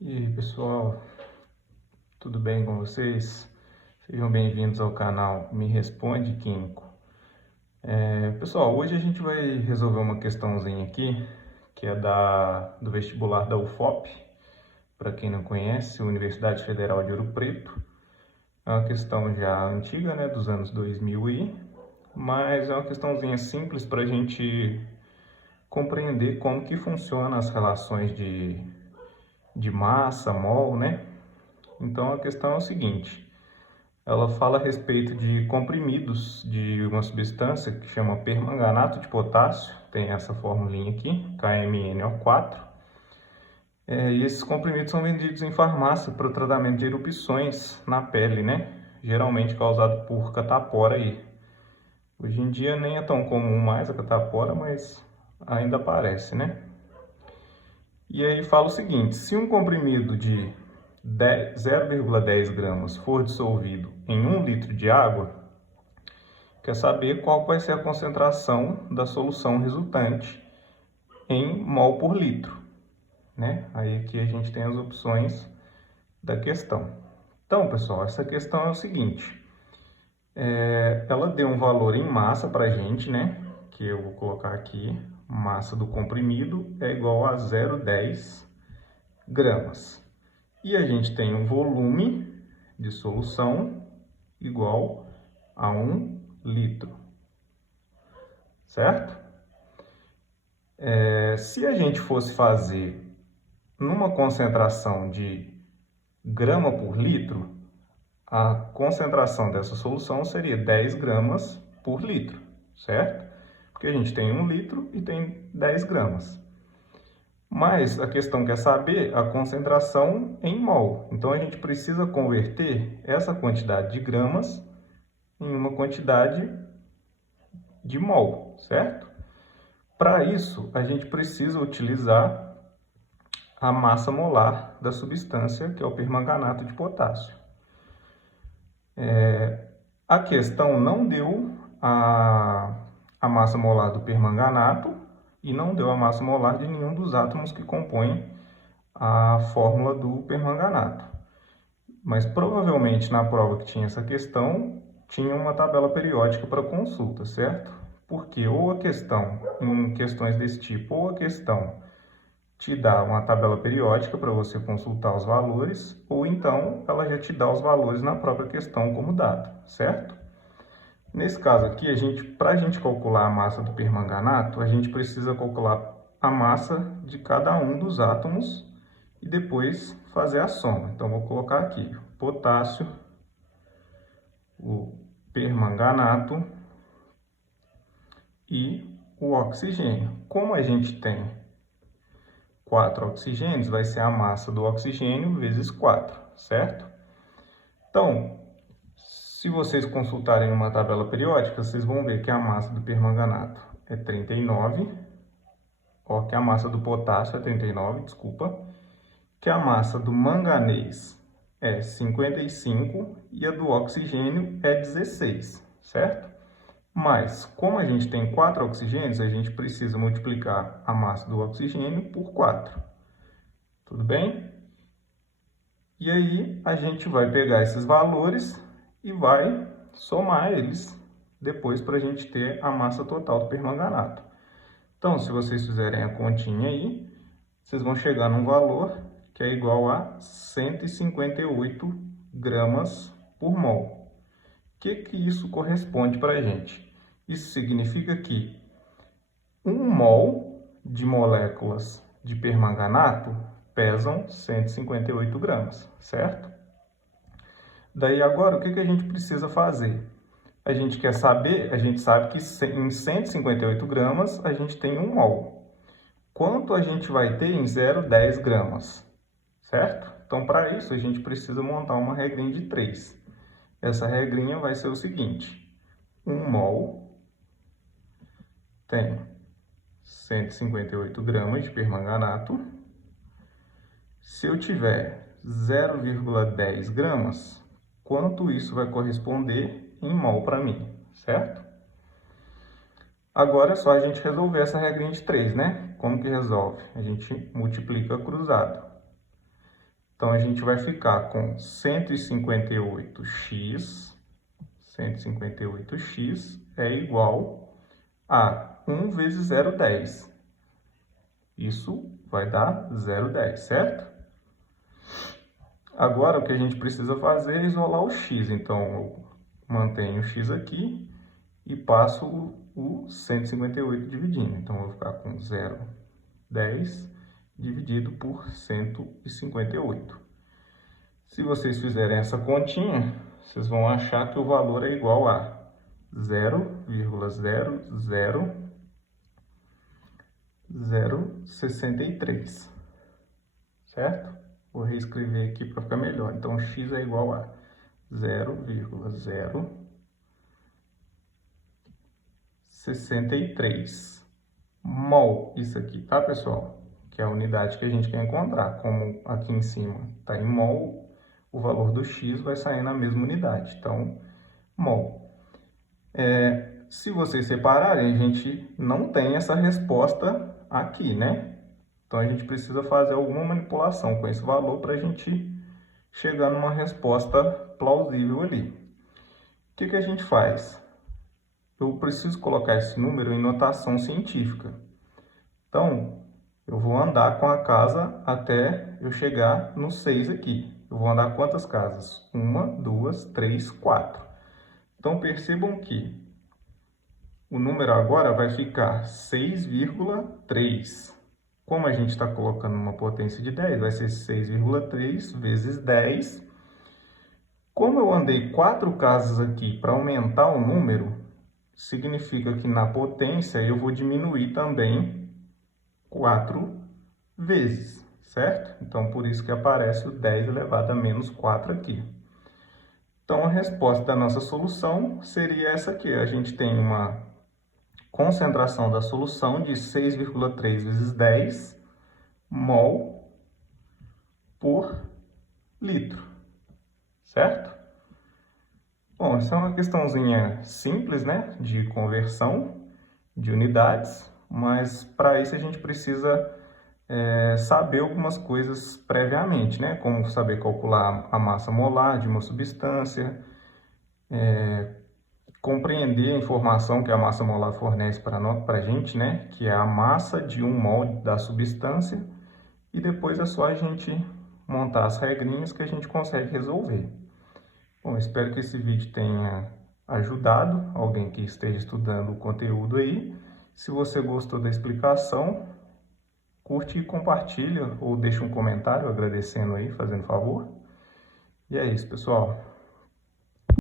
E aí, pessoal, tudo bem com vocês? Sejam bem-vindos ao canal Me Responde Químico. Pessoal, hoje a gente vai resolver uma questãozinha aqui, que é do vestibular da UFOP. Para quem não conhece, Universidade Federal de Ouro Preto. É uma questão já antiga, né, dos anos 2000 mas é uma questãozinha simples para a gente compreender como que funcionam as relações de massa, mol, né? Então a questão é o seguinte: ela fala a respeito de comprimidos de uma substância que chama permanganato de potássio, tem essa formulinha aqui, KMnO4. E esses comprimidos são vendidos em farmácia para o tratamento de erupções na pele, né? Geralmente causado por catapora aí. Hoje em dia nem é tão comum mais a catapora, mas ainda aparece, né? E aí fala o seguinte: se um comprimido de 0,10 gramas for dissolvido em 1 litro de água, quer saber qual vai ser a concentração da solução resultante em mol por litro, né? Aí aqui a gente tem as opções da questão. Então, pessoal, essa questão é o seguinte: ela deu um valor em massa para a gente, né? Que eu vou colocar aqui, massa do comprimido é igual a 0,10 gramas. E a gente tem um volume de solução igual a 1 litro, certo? Se a gente fosse fazer numa concentração de grama por litro, a concentração dessa solução seria 10 gramas por litro, certo? Porque a gente tem 1 litro e tem 10 gramas. Mas a questão quer saber a concentração em mol. Então a gente precisa converter essa quantidade de gramas em uma quantidade de mol, certo? Para isso, a gente precisa utilizar a massa molar da substância, que é o permanganato de potássio. A questão não deu a massa molar do permanganato e não deu a massa molar de nenhum dos átomos que compõem a fórmula do permanganato. Mas provavelmente na prova que tinha essa questão, tinha uma tabela periódica para consulta, certo? Porque ou a questão, em questões desse tipo, ou a questão te dá uma tabela periódica para você consultar os valores, ou então ela já te dá os valores na própria questão como dado, certo? Nesse caso aqui, para a gente calcular a massa do permanganato, a gente precisa calcular a massa de cada um dos átomos e depois fazer a soma. Então, vou colocar aqui potássio, o permanganato e o oxigênio. Como a gente tem 4 oxigênios, vai ser a massa do oxigênio vezes 4, certo? Então, se vocês consultarem uma tabela periódica, vocês vão ver que a massa do permanganato é 39, que a massa do potássio é 39, desculpa, que a massa do manganês é 55 e a do oxigênio é 16, certo? Mas, como a gente tem 4 oxigênios, a gente precisa multiplicar a massa do oxigênio por 4. Tudo bem? E aí, a gente vai pegar esses valores e vai somar eles depois para a gente ter a massa total do permanganato. Então, se vocês fizerem a continha aí, vocês vão chegar num valor que é igual a 158 gramas por mol. O que isso corresponde para a gente? Isso significa que 1 mol de moléculas de permanganato pesam 158 gramas, certo? Daí agora, o que a gente precisa fazer? A gente quer saber, a gente sabe que em 158 gramas a gente tem 1 mol. Quanto a gente vai ter em 0,10 gramas, certo? Então, para isso, a gente precisa montar uma regrinha de 3. Essa regrinha vai ser o seguinte: 1 mol tem 158 gramas de permanganato. Se eu tiver 0,10 gramas, quanto isso vai corresponder em mol para mim, certo? Agora é só a gente resolver essa regrinha de 3, né? Como que resolve? A gente multiplica cruzado. Então, a gente vai ficar com 158x é igual a 1 vezes 0,10. Isso vai dar 0,10, certo? Agora, o que a gente precisa fazer é isolar o x. Então, eu mantenho o x aqui e passo o 158 dividindo. Então, eu vou ficar com 0,10 dividido por 158. Se vocês fizerem essa continha, vocês vão achar que o valor é igual a 0,00063, certo? Vou reescrever aqui para ficar melhor. Então, x é igual a 0,063 mol. Isso aqui, tá, pessoal? Que é a unidade que a gente quer encontrar. Como aqui em cima está em mol, o valor do x vai sair na mesma unidade. Então, mol. Se vocês separarem, a gente não tem essa resposta aqui, né? Então, a gente precisa fazer alguma manipulação com esse valor para a gente chegar numa resposta plausível ali. O que que a gente faz? Eu preciso colocar esse número em notação científica. Então, eu vou andar com a casa até eu chegar no 6 aqui. Eu vou andar quantas casas? 1, 2, 3, 4. Então, percebam que o número agora vai ficar 6,3. Como a gente está colocando uma potência de 10, vai ser 6,3 vezes 10. Como eu andei 4 casas aqui para aumentar o número, significa que na potência eu vou diminuir também 4 vezes, certo? Então, por isso que aparece o 10 elevado a menos 4 aqui. Então, a resposta da nossa solução seria essa aqui. A gente tem uma concentração da solução de 6,3 vezes 10 mol por litro, certo? Bom, essa é uma questãozinha simples, né, de conversão de unidades, mas para isso a gente precisa saber algumas coisas previamente, né, como saber calcular a massa molar de uma substância, compreender a informação que a massa molar fornece para a gente, né, que é a massa de 1 mol da substância, e depois é só a gente montar as regrinhas que a gente consegue resolver. Bom, espero que esse vídeo tenha ajudado alguém que esteja estudando o conteúdo aí. Se você gostou da explicação, curte e compartilha ou deixa um comentário agradecendo aí, fazendo favor. E é isso, pessoal.